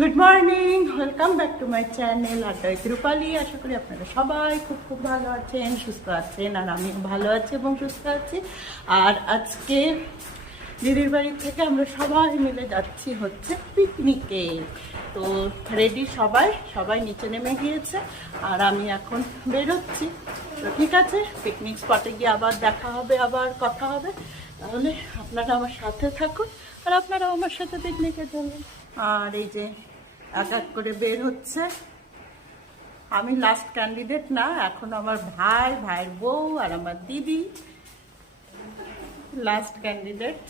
Good morning, welcome back to my channel আড্ডা with রূপালী। আশা করি আপনারা সবাই খুব খুব ভালো আছেন, সুস্থ আছেন, আর আমি ভালো আছি এবং সুস্থ আছি। আর আজকে দিদির বাড়ি থেকে আমরা সবাই মিলে যাচ্ছি হচ্ছে পিকনিকে। তো রেডি সবাই নিচে নেমে গিয়েছে আর আমি এখন বেরোচ্ছি। তো ঠিক আছে, পিকনিক স্পটে গিয়ে আবার দেখা হবে, আবার কথা হবে। তাহলে আপনারা আমার সাথে থাকুন আর আপনারাও আমার সাথে পিকনিকে চলুন। আর এই যে এক এক করে বের হচ্ছে। আমি লাস্ট ক্যান্ডিডেট না, এখন আমার ভাইয়ের বউ আর আমার দিদি লাস্ট ক্যান্ডিডেট।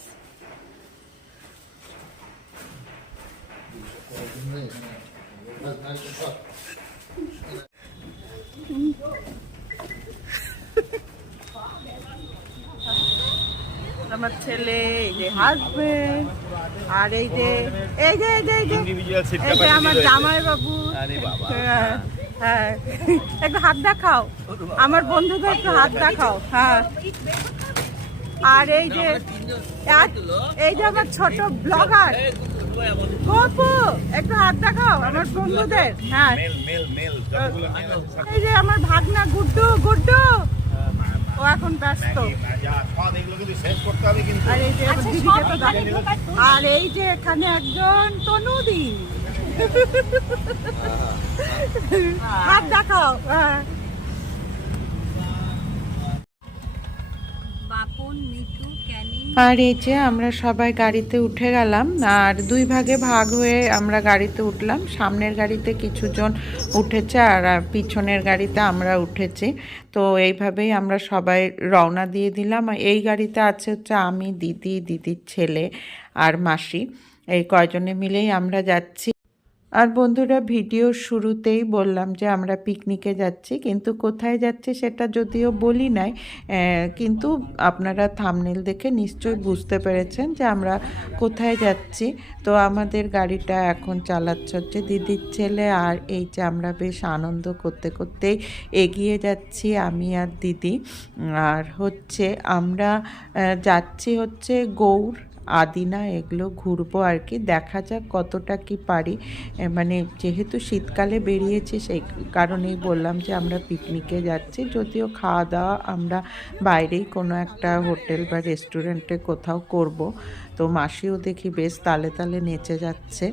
আমার ছেলে, এই যে হাসবেন্ড, আর এই যে আমার জামাই বাবু। হ্যাঁ, একটু হাত দেখাও আমার বন্ধুদের, একটু হাত দেখাও। হ্যাঁ, আর এই যে আমার ছোট ব্লগার গপু, একটু হাত দেখাও আমার বন্ধুদের। হ্যাঁ, এই যে আমার ভাগনা গুড্ডু, ও এখন ব্যস্ত। আর এই যে এখানে একজন তনুদি, হাত দেখাও। আর এই যে আমরা সবাই গাড়িতে উঠে গেলাম, আর দুই ভাগে ভাগ হয়ে আমরা গাড়িতে উঠলাম। সামনের গাড়িতে কিছুজন উঠেছে আর পিছনের গাড়িতে আমরা উঠেছি। তো এইভাবেই আমরা সবাই রওনা দিয়ে দিলাম। এই গাড়িতে আছে হচ্ছে আমি, দিদির ছেলে আর মাসি, এই কয়জনে মিলেই আমরা যাচ্ছি। আর বন্ধুরা, ভিডিওর শুরুতেই বললাম যে আমরা পিকনিকে যাচ্ছি, কিন্তু কোথায় যাচ্ছি সেটা যদিও বলি নাই, কিন্তু আপনারা থাম্বনেল দেখে নিশ্চয়ই বুঝতে পেরেছেন যে আমরা কোথায় যাচ্ছি। তো আমাদের গাড়িটা এখন চালাচ্ছে হচ্ছে দিদির ছেলে, আর এই যে আমরা বেশ আনন্দ করতে করতেই এগিয়ে যাচ্ছি আমি আর দিদি। আর হচ্ছে আমরা যাচ্ছি হচ্ছে গৌড়, আদিনা, এগুলো ঘুরবো আর কি। দেখা যাক কতটা কি পারি। মানে যেহেতু শীতকালে বেরিয়েছি সেই কারণেই বললাম যে আমরা পিকনিকে যাচ্ছি। যদিও খাওয়া দাওয়া আমরা বাইরেই কোনো একটা হোটেল বা রেস্টুরেন্টে কোথাও করব। তো মাসিও দেখি বেশ তালে তালে নেচে যাচ্ছে।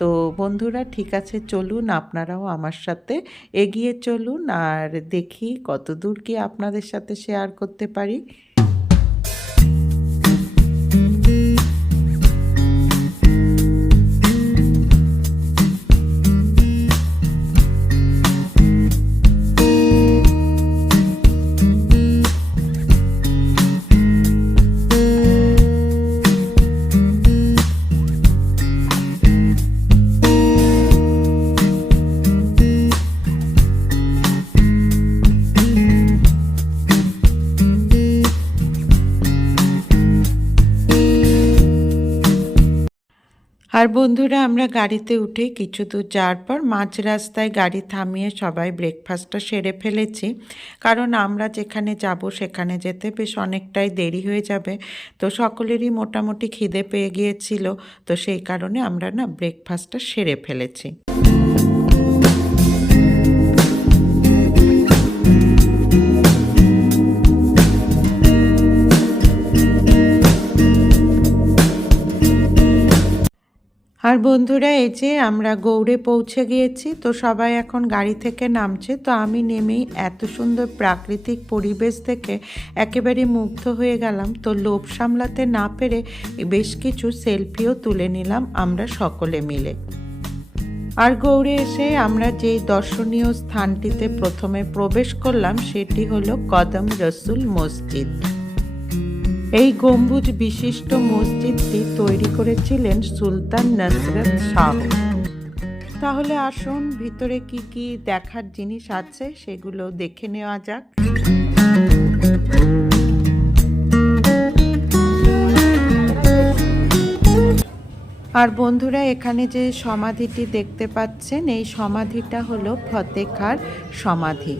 তো বন্ধুরা, ঠিক আছে, চলুন আপনারাও আমার সাথে এগিয়ে চলুন আর দেখি কতদূর কি আপনাদের সাথে শেয়ার করতে পারি। আর বন্ধুরা, আমরা গাড়িতে উঠে কিছু দূর যাওয়ার পর মাঝ রাস্তায় গাড়ি থামিয়ে সবাই ব্রেকফাস্টটা সেরে ফেলেছি, কারণ আমরা যেখানে যাব সেখানে যেতে বেশ অনেকটাই দেরি হয়ে যাবে। তো সকলেরই মোটামুটি খিদে পেয়ে গিয়েছিল, তো সেই কারণে আমরা ব্রেকফাস্টটা সেরে ফেলেছি। আর বন্ধুরা, এই যে আমরা গৌড়ে পৌঁছে গিয়েছি। তো সবাই এখন গাড়ি থেকে নামছে। তো আমি নেমেই এত সুন্দর প্রাকৃতিক পরিবেশ দেখে একেবারে মুগ্ধ হয়ে গেলাম। তো লোভ সামলাতে না পেরে বেশ কিছু সেলফিও তুলে নিলাম আমরা সকলে মিলে। আর গৌড়ে এসে আমরা যেই দর্শনীয় স্থানটিতে প্রথমে প্রবেশ করলাম সেটি হলো কদম রসুল মসজিদ। এই গম্বুজ বিশিষ্ট মসজিদটি তৈরি করেছিলেন সুলতান নসরত শাহ। তাহলে আসুন ভিতরে কি কি দেখার জিনিস আছে সেগুলো দেখে নেওয়া যাক। আর বন্ধুরা, এখানে যে সমাধিটি দেখতে পাচ্ছেন, এই সমাধিটা হলো ফতে খাঁর সমাধি।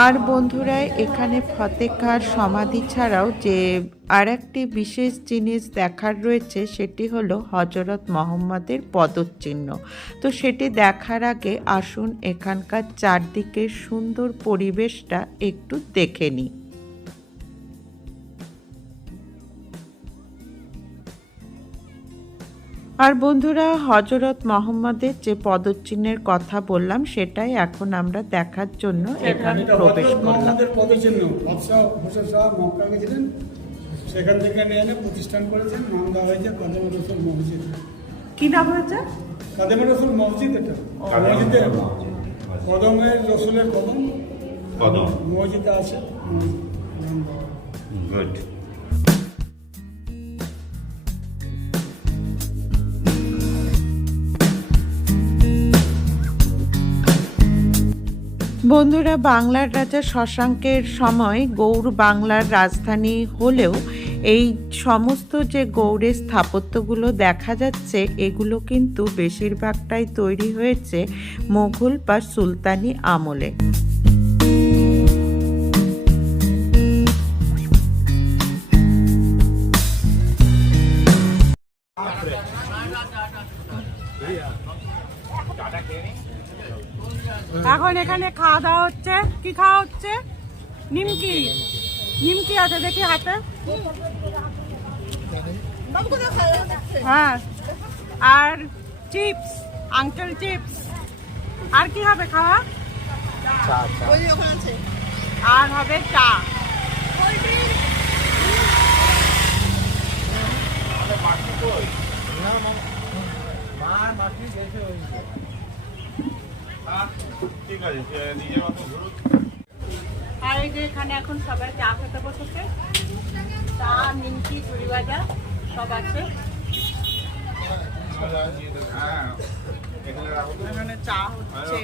আর বন্ধুরা এখানে ফতেহ খাঁর সমাধি ছাড়াও যে আর একটি বিশেষ জিনিস দেখার রয়েছে সেটি হলো হজরত মোহাম্মদের পদচিহ্ন। তো সেটি দেখার আগে আসুন এখানকার চারদিকের সুন্দর পরিবেশটা একটু দেখে নিই। আর বন্ধুরা হজরত মোহাম্মদের যে পদচিহ্নের কথা বললাম সেটাই এখন আমরা দেখার জন্য এখানে প্রবেশ করলাম। পদচিহ্ন বাদশাহ হোসেন শাহ মক্কা গেছিলেন, সেখান থেকে নিয়ে এনে প্রতিষ্ঠান করেছেন, নাম দেওয়া হয়েছে কাদেম রসুল মসজিদ। কি নাম হয়েছে? কাদেম রসুল মসজিদ। এটা মসজিদের কদমের রসুলের কদম মসজিদে আছে। গুড। বন্ধুরা বাংলার রাজা শশাঙ্কের সময় গৌড় বাংলার রাজধানী হলেও এই সমস্ত যে গৌড়ের স্থাপত্যগুলো দেখা যাচ্ছে এগুলো কিন্তু বেশিরভাগটাই তৈরি হয়েছে মোগল বা সুলতানি আমলে। এখন এখানে খাওয়া দাওয়া হচ্ছে। কি খাওয়া হচ্ছে? নিমকি। নিমকি আছে দেখি হাতে। হ্যাঁ, আর চিপস, আঙ্কেল চিপস। আর কি হবে খাওয়া? আর হবে চা। আর এই যে এখানে এখন সবাই চা খেতে বসেছে। চা, নিমকি, চুড়ি ভাজা সব আছে। এখানে চা হচ্ছে।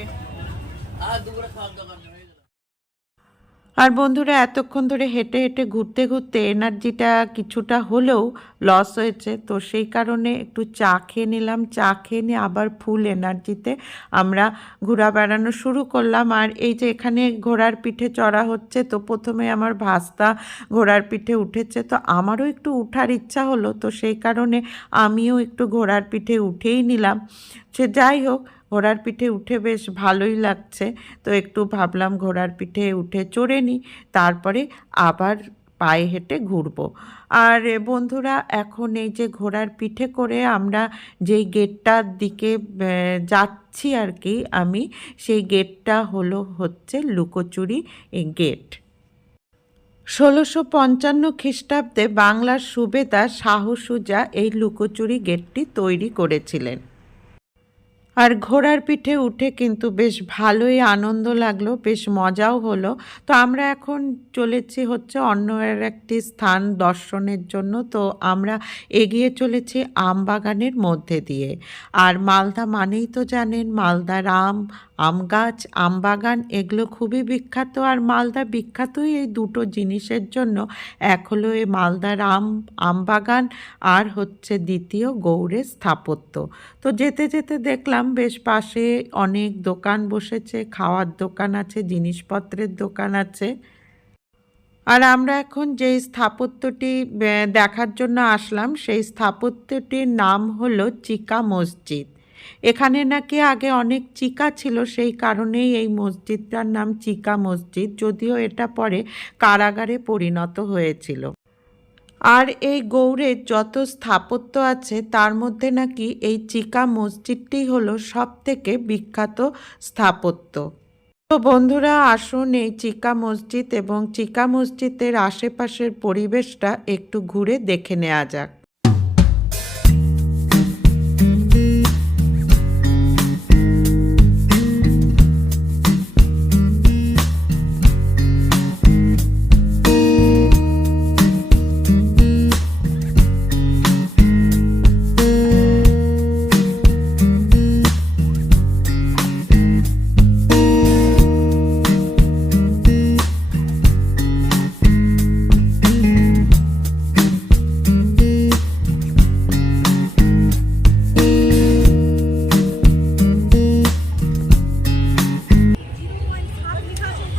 আর বন্ধুরা এতক্ষণ ধরে হেঁটে হেঁটে ঘুরতে ঘুরতে এনার্জিটা কিছুটা হলেও লস হয়েছে, তো সেই কারণে একটু চা খেয়ে নিলাম। চা খেয়ে নিয়ে আবার ফুল এনার্জিতে আমরা ঘোরা বেড়ানো শুরু করলাম। আর এই যে এখানে ঘোড়ার পিঠে চড়া হচ্ছে, তো প্রথমে আমার ভাস্তা ঘোড়ার পিঠে উঠেছে, তো আমারও একটু উঠার ইচ্ছা হলো, তো সেই কারণে আমিও একটু ঘোড়ার পিঠে উঠেই নিলাম। সে যাই হোক, ঘোড়ার পিঠে উঠে বেশ ভালোই লাগছে, তো একটু ভাবলাম ঘোড়ার পিঠে উঠে চড়ে নিই, তারপরে আবার পায়ে হেঁটে ঘুরবো। আর বন্ধুরা এখন এই যে ঘোড়ার পিঠে করে আমরা যেই গেটটার দিকে যাচ্ছি আর কি, আমি সেই গেটটা হচ্ছে লুকোচুরি গেট। 1655 খ্রিস্টাব্দে বাংলার সুবেদার শাহ সুজা এই লুকোচুরি গেটটি তৈরি করেছিলেন। আর ঘোড়ার পিঠে উঠে কিন্তু বেশ ভালোই আনন্দ লাগলো, বেশ মজাও হলো। তো আমরা এখন চলেছি হচ্ছে অন্য একটি স্থান দর্শনের জন্য। তো আমরা এগিয়ে চলেছি আমবাগানের মধ্যে দিয়ে। আর মালদা মানেই তো জানেন মালদার আম গাছ, আমবাগান এগুলো খুবই বিখ্যাত। আর মালদা বিখ্যাতই এই দুটো জিনিসের জন্য, এক হলো এই মালদার আমবাগান, আর হচ্ছে দ্বিতীয় গৌড়ের স্থাপত্য। তো যেতে যেতে দেখলাম বেশ পাশে অনেক দোকান বসেছে, খাওয়ার দোকান আছে, জিনিসপত্রের দোকান আছে। আর আমরা এখন যেই স্থাপত্যটি দেখার জন্য আসলাম সেই স্থাপত্যটির নাম হলো চিকা মসজিদ। এখানে নাকি আগে অনেক চিকা ছিল, সেই কারণেই এই মসজিদটার নাম চিকা মসজিদ, যদিও এটা পরে কারাগারে পরিণত হয়েছিল। আর এই গৌড়ের যত স্থাপত্য আছে তার মধ্যে নাকি এই চিকা মসজিদটি হলো সবথেকে বিখ্যাত স্থাপত্য। তো বন্ধুরা আসুন এই চিকা মসজিদ এবং চিকা মসজিদের আশেপাশের পরিবেশটা একটু ঘুরে দেখে নেওয়া যাক।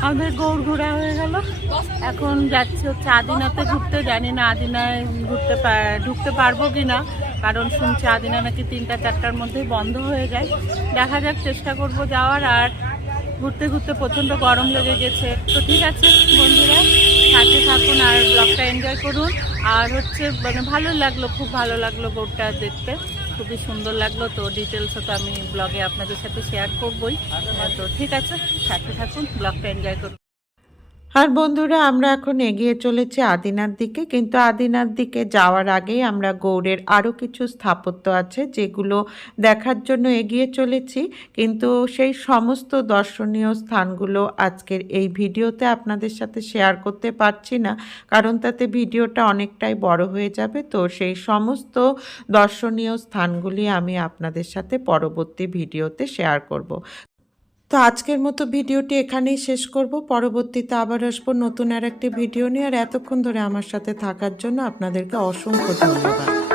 আমাদের গৌড় ঘোরা হয়ে গেল, এখন যাচ্ছি হচ্ছে আদিনাতে ঘুরতে। জানি না আদিনায় ঢুকতে পারবো কিনা, কারণ শুনছি আদিনা নাকি 3টা-4টার মধ্যেই বন্ধ হয়ে যায়। দেখা যাক, চেষ্টা করব যাওয়ার। আর ঘুরতে ঘুরতে প্রচণ্ড গরম লেগে গেছে। তো ঠিক আছে বন্ধুরা, সাথে থাকুন আর ব্লগটা এনজয় করুন। আর হচ্ছে মানে ভালো লাগলো, খুব ভালো লাগলো গৌড়টা দেখতে, খুবই সুন্দর লাগলো। তো ডিটেলসও তো আমি ব্লগে আপনাদের সাথে শেয়ার করবই। তো ঠিক আছে, সাথে থাকুন, ব্লগটা এনজয় করুন। আর বন্ধুরা, আমরা এখন এগিয়ে চলেছি আদিনার দিকে, কিন্তু আদিনার দিকে যাওয়ার আগেই আমরা গৌড়ের আরও কিছু স্থাপত্য আছে যেগুলো দেখার জন্য এগিয়ে চলেছি, কিন্তু সেই সমস্ত দর্শনীয় স্থানগুলো আজকের এই ভিডিওতে আপনাদের সাথে শেয়ার করতে পারছি না, কারণ তাতে ভিডিওটা অনেকটাই বড় হয়ে যাবে। তো সেই সমস্ত দর্শনীয় স্থানগুলি আমি আপনাদের সাথে পরবর্তী ভিডিওতে শেয়ার করব। তো আজকের মতো ভিডিওটি এখানেই শেষ করব। পরবর্তীতে আবার আসবো নতুন আর একটি ভিডিও নিয়ে। আর এতক্ষণ ধরে আমার সাথে থাকার জন্য আপনাদেরকে অসংখ্য ধন্যবাদ।